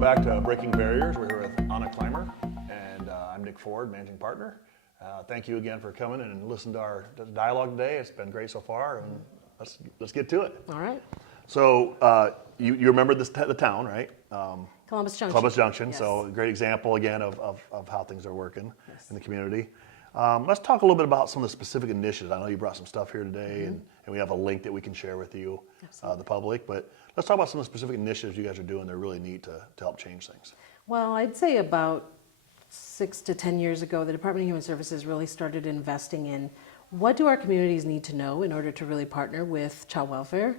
Welcome back to Breaking Barriers. We're here with Anna Clymer, and I'm Nick Ford, managing partner. Thank you again for coming and listening to our dialogue today. It's been great so far, and let's get to it. All right. So you remember the town, right? Columbus Junction. Columbus Junction. Yes. So a great example again of how things are working in the community. Let's talk a little bit about some of the specific initiatives. I know you brought some stuff here today, and we have a link that we can share with you, the public. But let's talk about some of the specific initiatives you guys are doing. They're really neat to help change things. Well, I'd say about 6 to 10 years ago, the Department of Human Services really started investing in what do our communities need to know in order to really partner with child welfare.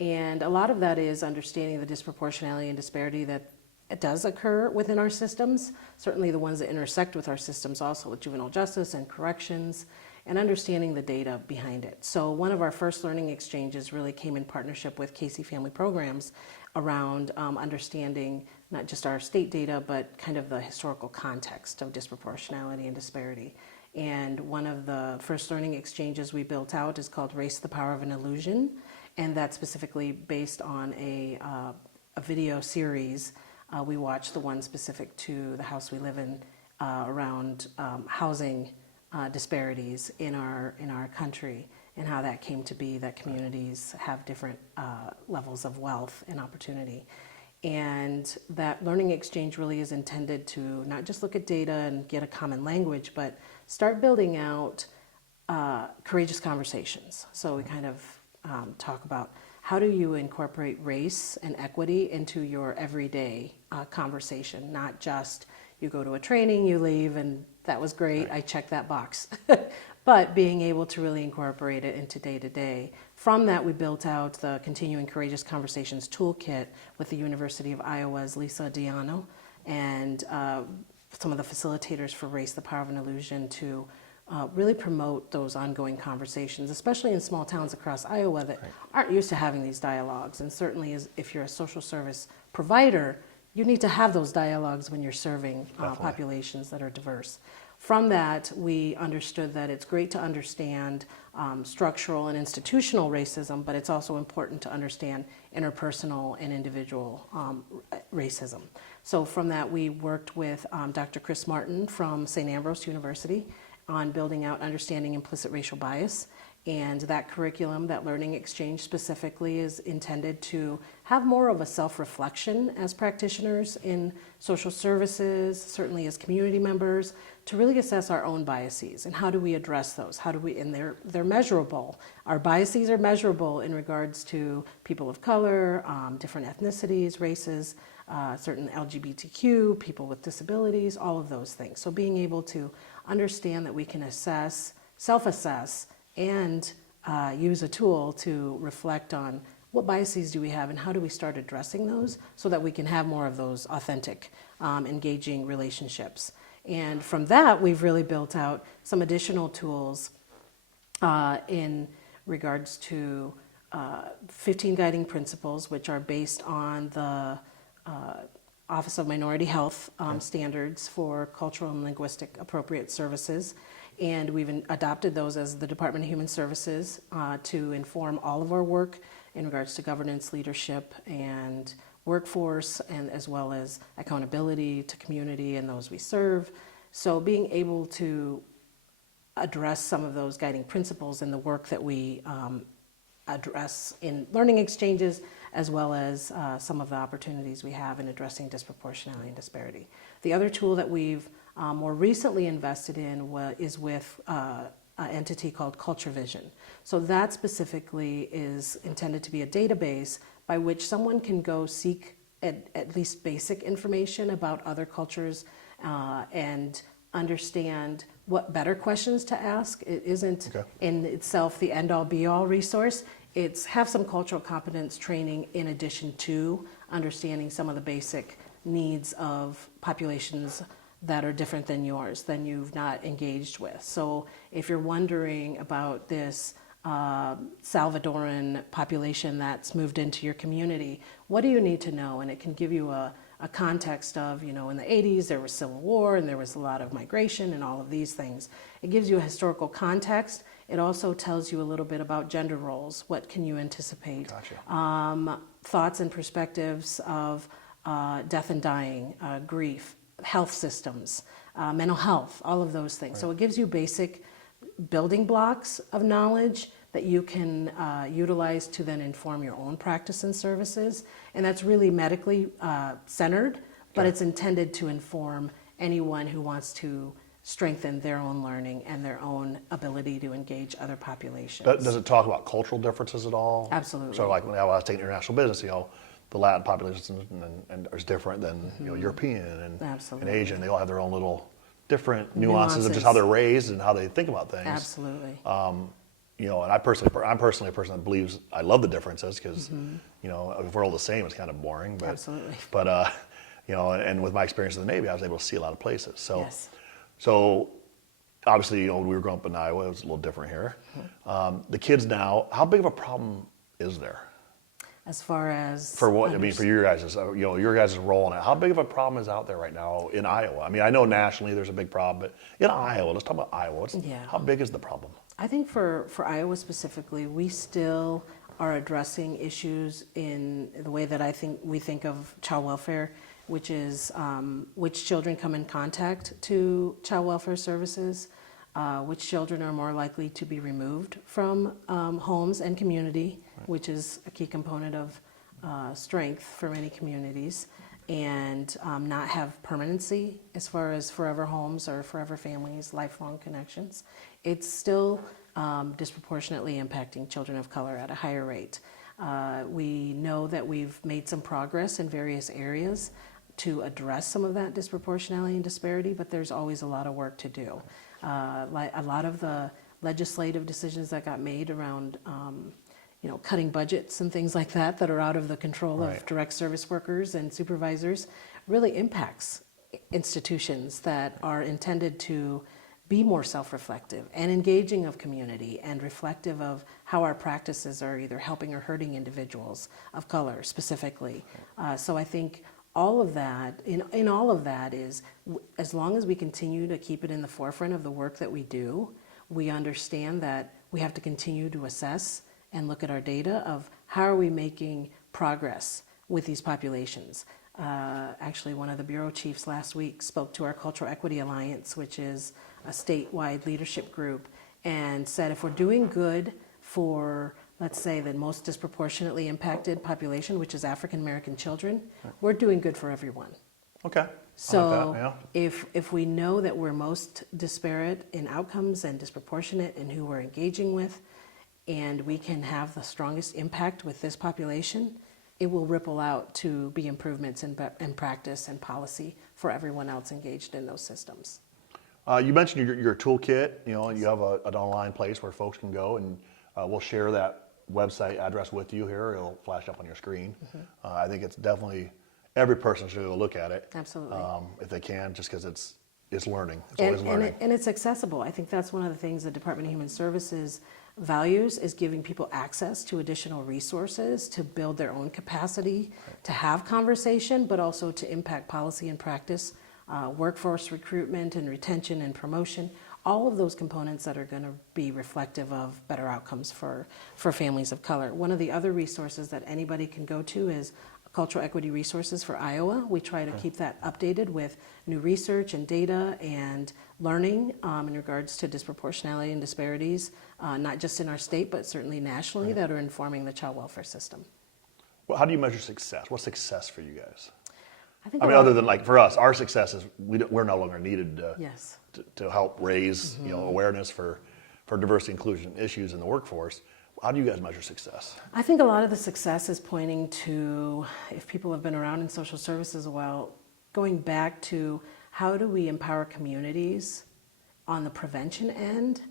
And a lot of that is understanding the disproportionality and disparity that it does occur within our systems, certainly the ones that intersect with our systems also with juvenile justice and corrections, and understanding the data behind it. So one of our first learning exchanges really came in partnership with Casey Family Programs around understanding not just our state data, but kind of the historical context of disproportionality and disparity. And one of the first learning exchanges we built out is called Race: The Power of an Illusion, and that's specifically based on a video series. We watched the one specific to the house we live in around housing disparities in our country, and how that came to be that communities have different levels of wealth and opportunity. And that learning exchange really is intended to not just look at data and get a common language, but start building out courageous conversations. So we kind of talk about how do you incorporate race and equity into your everyday conversation, not just you go to a training, you leave, and that was great, I checked that box. But being able to really incorporate it into day-to-day. From that, we built out the Continuing Courageous Conversations Toolkit with the University of Iowa's Lisa Diano and some of the facilitators for Race: The Power of an Illusion to really promote those ongoing conversations, especially in small towns across Iowa that aren't used to having these dialogues. And certainly if you're a social service provider, you need to have those dialogues when you're serving populations that are diverse. From that, we understood that it's great to understand structural and institutional racism, but it's also important to understand interpersonal and individual racism. So from that, we worked with Dr. Chris Martin from St. Ambrose University on building out understanding implicit racial bias. And that curriculum, that learning exchange specifically, is intended to have more of a self-reflection as practitioners in social services, certainly as community members, to really assess our own biases and how do we address those? How do we, and they're measurable. Our biases are measurable in regards to people of color, different ethnicities, races, certain LGBTQ, people with disabilities, all of those things. So being able to understand that we can assess, self-assess, and use a tool to reflect on what biases do we have and how do we start addressing those so that we can have more of those authentic, engaging relationships. And from that, we've really built out some additional tools in regards to 15 guiding principles, which are based on the Office of Minority Health standards for cultural and linguistic appropriate services. And we've adopted those as the Department of Human Services to inform all of our work in regards to governance, leadership, and workforce, and as well as accountability to community and those we serve. So being able to address some of those guiding principles in the work that we address in learning exchanges, as well as some of the opportunities we have in addressing disproportionality and disparity. The other tool that we've more recently invested in is with an entity called Culture Vision. So that specifically is intended to be a database by which someone can go seek at least basic information about other cultures and understand what better questions to ask. It isn't in itself the end-all be-all resource. It's have some cultural competence training in addition to understanding some of the basic needs of populations that are different than yours, than you've not engaged with. So if you're wondering about this Salvadoran population that's moved into your community, what do you need to know? And it can give you a context of, in the 80s there was civil war and there was a lot of migration and all of these things. It gives you a historical context. It also tells you a little bit about gender roles. What can you anticipate? Gotcha. Thoughts and perspectives of death and dying, grief, health systems, mental health, all of those things. So it gives you basic building blocks of knowledge that you can utilize to then inform your own practice and services. And that's really medically centered, but it's intended to inform anyone who wants to strengthen their own learning and their own ability to engage other populations. Does it talk about cultural differences at all? Absolutely. So like when I was taking international business, the Latin population and is different than European and Absolutely. Asian. They all have their own little different nuances of just how they're raised and how they think about things. Absolutely. And I'm personally a person that believes I love the differences because if we're all the same, it's kind of boring. But, Absolutely. But and with my experience in the Navy, I was able to see a lot of places. So, Yes. so obviously, when we were growing up in Iowa, it was a little different here. The kids now, how big of a problem is there? As far as For what, for your guys', your guys' role in it, how big of a problem is out there right now in Iowa? I mean, I know nationally there's a big problem, but in Iowa, let's talk about Iowa. How big is the problem? I think for Iowa specifically, we still are addressing issues in the way that we think of child welfare, which is which children come in contact to child welfare services, which children are more likely to be removed from homes and community, which is a key component of strength for many communities, and not have permanency as far as forever homes or forever families, lifelong connections. It's still disproportionately impacting children of color at a higher rate. We know that we've made some progress in various areas to address some of that disproportionality and disparity, but there's always a lot of work to do. Like a lot of the legislative decisions that got made around cutting budgets and things like that are out of the control of direct service workers and supervisors really impacts institutions that are intended to be more self-reflective and engaging of community and reflective of how our practices are either helping or hurting individuals of color specifically. So I think all of that, in all of that is, as long as we continue to keep it in the forefront of the work that we do, we understand that we have to continue to assess and look at our data of how are we making progress with these populations. Actually, one of the bureau chiefs last week spoke to our Cultural Equity Alliance, which is a statewide leadership group, and said if we're doing good for, let's say, the most disproportionately impacted population, which is African American children, we're doing good for everyone. Okay. So I like that, yeah. if we know that we're most disparate in outcomes and disproportionate in who we're engaging with, and we can have the strongest impact with this population, it will ripple out to be improvements in practice and policy for everyone else engaged in those systems. You mentioned your toolkit. You have an online place where folks can go, and we'll share that website address with you here. It'll flash up on your screen. I think it's definitely every person should go look at it. Absolutely. If they can, just because it's learning. It's always learning. And it's accessible. I think that's one of the things the Department of Human Services values is giving people access to additional resources to build their own capacity to have conversation, but also to impact policy and practice, workforce recruitment and retention and promotion, all of those components that are going to be reflective of better outcomes for families of color. One of the other resources that anybody can go to is Cultural Equity Resources for Iowa. We try to keep that updated with new research and data and learning in regards to disproportionality and disparities, not just in our state, but certainly nationally, that are informing the child welfare system. Well, how do you measure success? What's success for you guys? I mean, other than like for us, our success is we're no longer needed Yes. to help raise awareness for diversity inclusion issues in the workforce. How do you guys measure success? I think a lot of the success is pointing to, if people have been around in social services a while, going back to how do we empower communities on the prevention end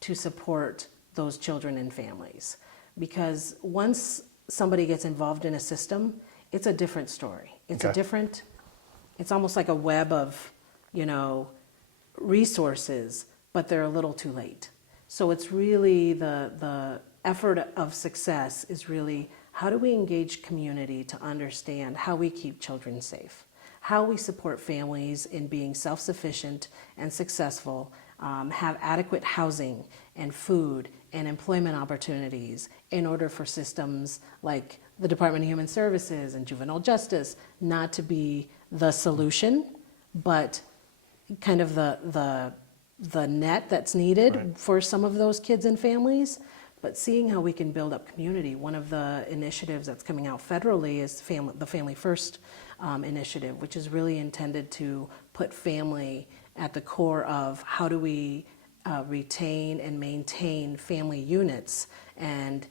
to support those children and families. Because once somebody gets involved in a system, it's a different story. It's it's almost like a web of, resources, but they're a little too late. So it's really the effort of success is really how do we engage community to understand how we keep children safe, how we support families in being self-sufficient and successful, have adequate housing and food and employment opportunities in order for systems like the Department of Human Services and Juvenile Justice not to be the solution, but kind of the net that's needed Right. for some of those kids and families, but seeing how we can build up community. One of the initiatives that's coming out federally is the Family First initiative, which is really intended to put family at the core of how do we retain and maintain family units and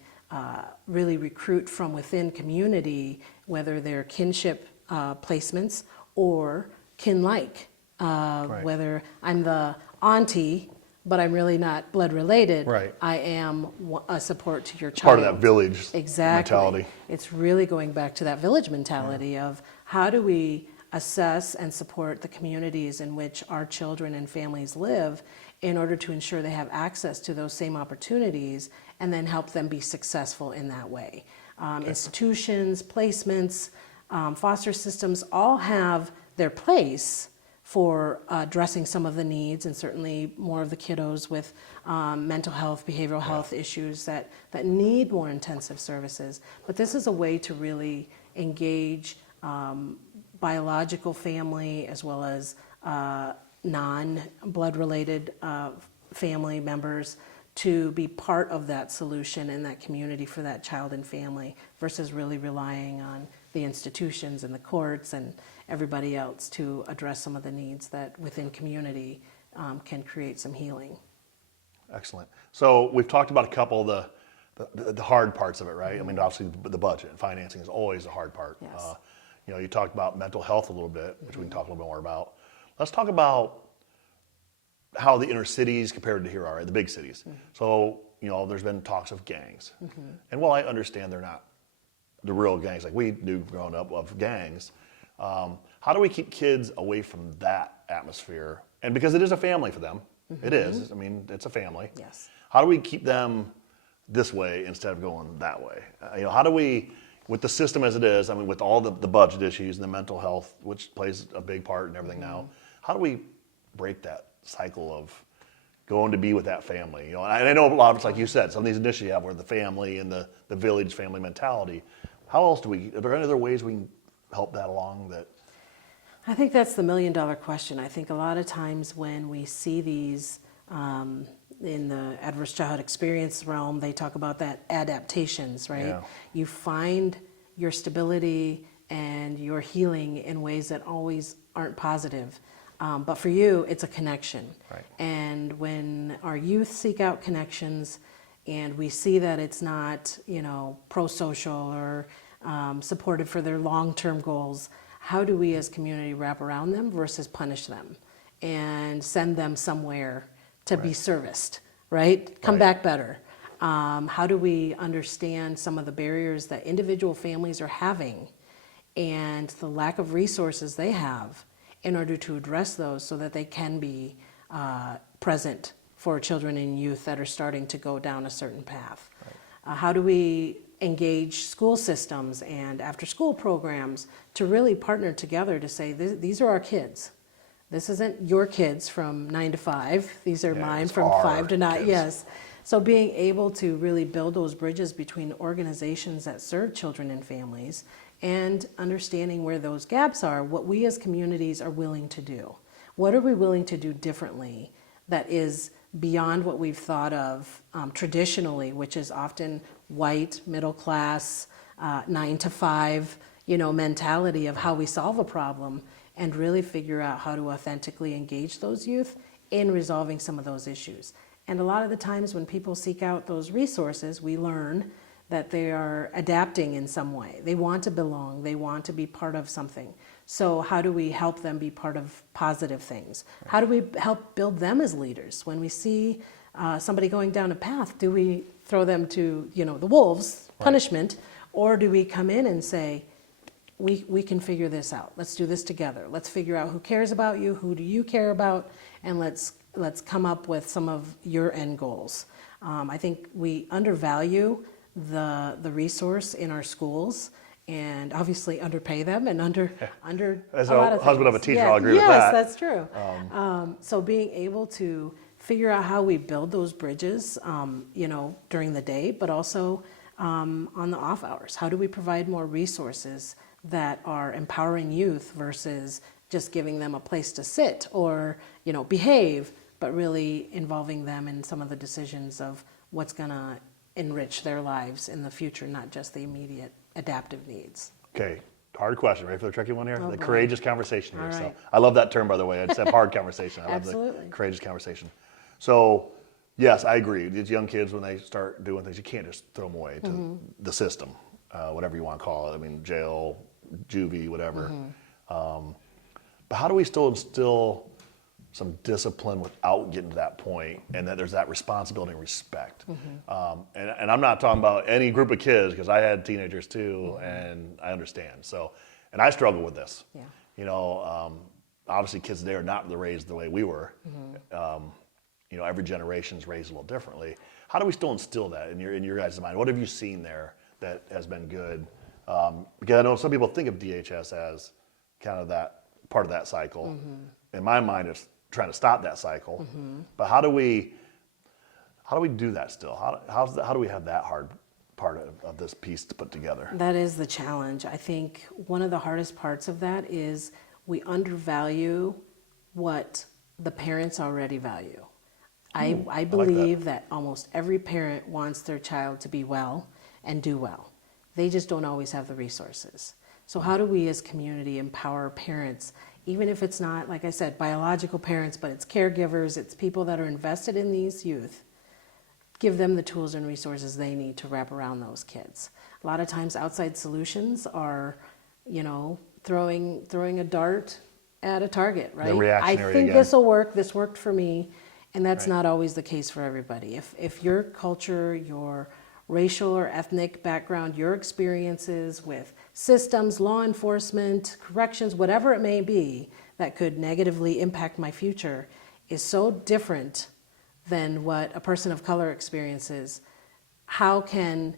really recruit from within community, whether they're kinship placements or kin-like. Right. Whether I'm the auntie, but I'm really not blood related, Right. I am a support to your child. Part of that village Exactly. mentality. It's really going back to that village mentality of how do we assess and support the communities in which our children and families live in order to ensure they have access to those same opportunities and then help them be successful in that way. Institutions, placements, foster systems all have their place for addressing some of the needs, and certainly more of the kiddos with mental health, behavioral health issues that need more intensive services. But this is a way to really engage biological family as well as non-blood related family members to be part of that solution and that community for that child and family versus really relying on the institutions and the courts and everybody else to address some of the needs that within community can create some healing. Excellent. So we've talked about a couple of the hard parts of it, right? I mean, obviously the budget and financing is always the hard part. Yes. You talked about mental health a little bit, which we can talk a little bit more about. Let's talk about how the inner cities compared to here are, right? The big cities. So, there's been talks of gangs. And while I understand they're not the real gangs like we knew growing up of gangs, how do we keep kids away from that atmosphere? And because it is a family for them, it is. I mean, it's a family. Yes. How do we keep them this way instead of going that way? How do we, with the system as it is, I mean, with all the budget issues and the mental health, which plays a big part in everything now, how do we break that cycle of going to be with that family? And I know a lot of it's like you said, some of these initiatives you have where the family and the village family mentality. How else are there any other ways we can help that along that? I think that's the $1 million question. I think a lot of times when we see these in the adverse childhood experience realm, they talk about that adaptations, right? Yeah. You find your stability and your healing in ways that always aren't positive. But for you, it's a connection. Right. And when our youth seek out connections and we see that it's not, pro-social or supported for their long-term goals, how do we as community wrap around them versus punish them and send them somewhere to be serviced, right? Come back better. How do we understand some of the barriers that individual families are having and the lack of resources they have in order to address those so that they can be present for children and youth that are starting to go down a certain path? Right. How do we engage school systems and after-school programs to really partner together to say, these are our kids. This isn't your kids from 9 to 5. These are mine it's from our 5 to 9. kids. Yes. So being able to really build those bridges between organizations that serve children and families and understanding where those gaps are, what we as communities are willing to do. What are we willing to do differently that is beyond what we've thought of traditionally, which is often white, middle class, 9 to 5, mentality of how we solve a problem, and really figure out how to authentically engage those youth in resolving some of those issues. And a lot of the times when people seek out those resources, we learn that they are adapting in some way. They want to belong, they want to be part of something. So how do we help them be part of positive things? How do we help build them as leaders? When we see somebody going down a path, do we throw them to the wolves, punishment, or do we come in and say, we can figure this out. Let's do this together. Let's figure out who cares about you, who do you care about, and let's come up with some of your end goals. I think we undervalue the resource in our schools and obviously underpay them and under As a lot a of husband things. of a teacher, I'll agree with Yes, that. that's true. So being able to figure out how we build those bridges, during the day, but also on the off hours. How do we provide more resources that are empowering youth versus just giving them a place to sit or, behave, but really involving them in some of the decisions of what's going to enrich their lives in the future, not just the immediate adaptive needs. Okay, hard question. Ready for the tricky one here? Oh, The boy. courageous conversation here. All So right. I love that term, by the way. It's a hard conversation. I love Absolutely. the courageous conversation. So yes, I agree. These young kids, when they start doing things, you can't just throw them away to the system, whatever you want to call it. I mean, jail, juvie, whatever. But how do we still instill some discipline without getting to that point, and that there's that responsibility and respect? And I'm not talking about any group of kids, because I had teenagers too, and I understand. So, and I struggle with this. Yeah. Obviously kids today are not raised the way we were. Every generation's raised a little differently. How do we still instill that in your guys' mind? What have you seen there that has been good? Because I know some people think of DHS as kind of that part of that cycle. In my mind, it's trying to stop that cycle. But how do we do that still? How do we have that hard part of this piece to put together? That is the challenge. I think one of the hardest parts of that is we undervalue what the parents already value. I believe that almost every parent wants their child to be well and do well. They just don't always have the resources. So how do we as community empower parents, even if it's not, like I said, biological parents, but it's caregivers, it's people that are invested in these youth, give them the tools and resources they need to wrap around those kids. A lot of times outside solutions are, throwing a dart at a target, right? reactionary I think again. this will work, this worked for me, and that's not always the case for everybody. If your culture, your racial or ethnic background, your experiences with systems, law enforcement, corrections, whatever it may be that could negatively impact my future is so different than what a person of color experiences, how can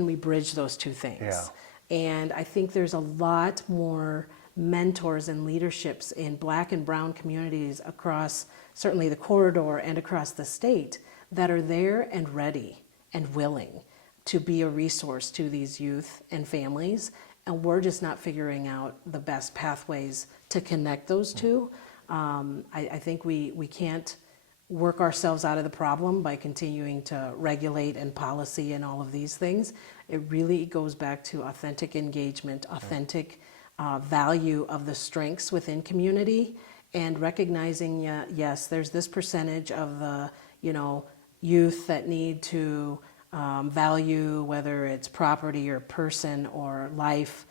we bridge those two things? Yeah. And I think there's a lot more mentors and leaderships in Black and brown communities across certainly the corridor and across the state that are there and ready and willing to be a resource to these youth and families. And we're just not figuring out the best pathways to connect those two. I think we can't work ourselves out of the problem by continuing to regulate and policy and all of these things. It really goes back to authentic engagement, authentic value of the strengths within community, and recognizing, yes, there's this percentage of the, youth that need to value, whether it's property or person or life,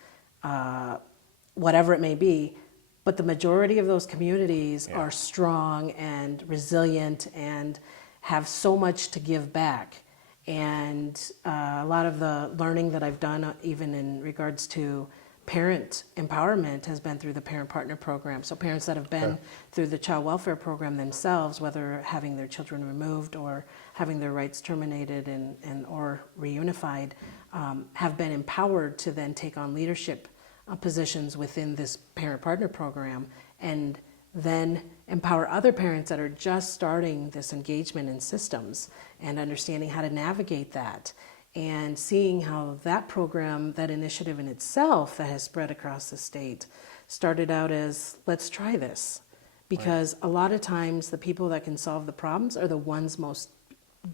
whatever it may be. But the majority of those communities are strong and resilient and have so much to give back. And a lot of the learning that I've done, even in regards to parent empowerment, has been through the Parent Partner Program. So parents that have been through the child welfare program themselves, whether having their children removed or having their rights terminated and or reunified, have been empowered to then take on leadership positions within this Parent Partner Program, and then empower other parents that are just starting this engagement in systems and understanding how to navigate that, and seeing how that program, that initiative in itself that has spread across the state, started out as, let's try this. Because a lot of times the people that can solve the problems are the ones most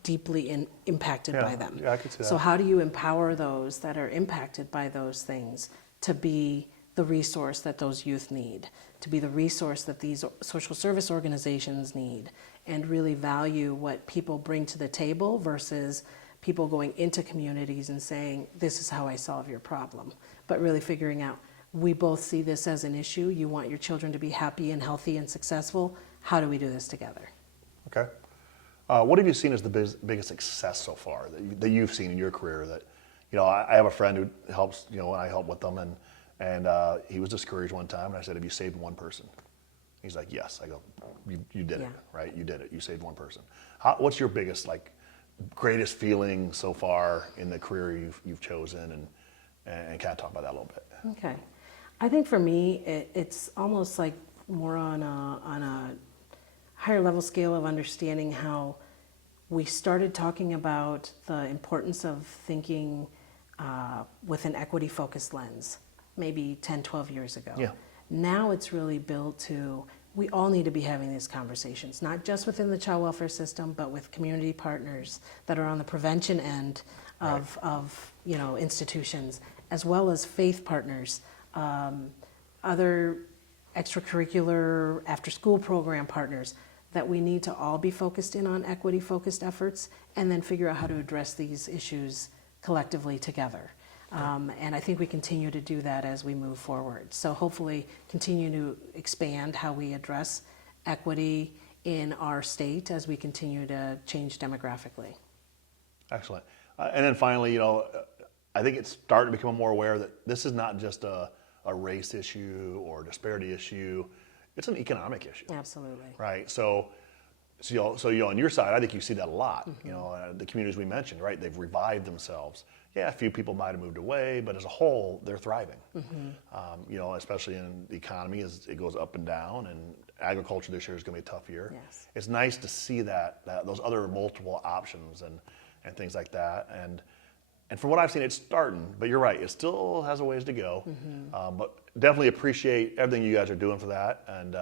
deeply impacted by them. Yeah, I could see that. So how do you empower those that are impacted by those things to be the resource that those youth need, to be the resource that these social service organizations need, and really value what people bring to the table versus people going into communities and saying, this is how I solve your problem. But really figuring out, we both see this as an issue. You want your children to be happy and healthy and successful. How do we do this together? Okay. What have you seen as the biggest success so far that you've seen in your career? That, I have a friend who helps, and I help with them, and he was discouraged one time, and I said, have you saved one person? He's like, yes. I go, you did it, right? You did it. You saved one person. What's your biggest, greatest feeling so far in the career you've chosen, and kind of talk about that a little bit? Okay. I think for me, it's almost like more on a higher level scale of understanding how we started talking about the importance of thinking with an equity-focused lens, maybe 10, 12 years ago. Yeah. Now it's really built to, we all need to be having these conversations, not just within the child welfare system, but with community partners that are on the prevention end of institutions, as well as faith partners, other extracurricular after-school program partners, that we need to all be focused in on equity-focused efforts and then figure out how to address these issues collectively together. And I think we continue to do that as we move forward. So hopefully continue to expand how we address equity in our state as we continue to change demographically. Excellent. And then finally, I think it's starting to become more aware that this is not just a race issue or disparity issue. It's an economic issue. Absolutely. Right. So on your side, I think you see that a lot. The communities we mentioned, right? They've revived themselves. Yeah, a few people might have moved away, but as a whole, they're thriving. Especially in the economy as it goes up and down, and agriculture this year is going to be a tough year. Yes. It's nice to see that those other multiple options and things like that. And from what I've seen, it's starting. But you're right, it still has a ways to go. But definitely appreciate everything you guys are doing for that. And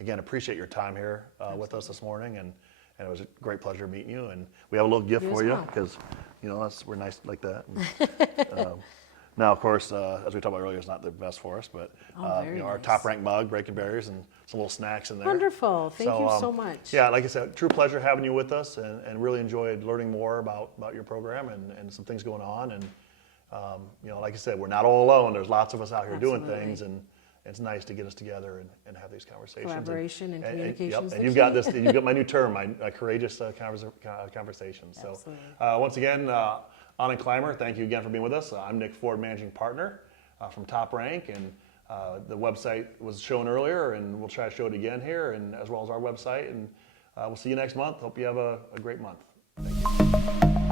again, appreciate your time here with us this morning. And it was a great pleasure meeting you. And we have a little gift for you because, we're nice like that. And, now, of course, as we talked about earlier, it's not the best for us, but our nice. top-ranked mug, Breaking Berries, and some little snacks in there. Wonderful. Thank you so much. Yeah, like I said, true pleasure having you with us, and really enjoyed learning more about your program and some things going on. And like I said, we're not all alone. There's lots of us out here doing things, and it's nice to get us together and have these conversations. Collaboration and communications. And you've got this. You've got my new term, my courageous conversations. So once again, Anand Clymer, thank you again for being with us. I'm Nick Ford, Managing Partner from Top Rank, and the website was shown earlier, and we'll try to show it again here, and as well as our website. And we'll see you next month. Hope you have a great month. Thank you.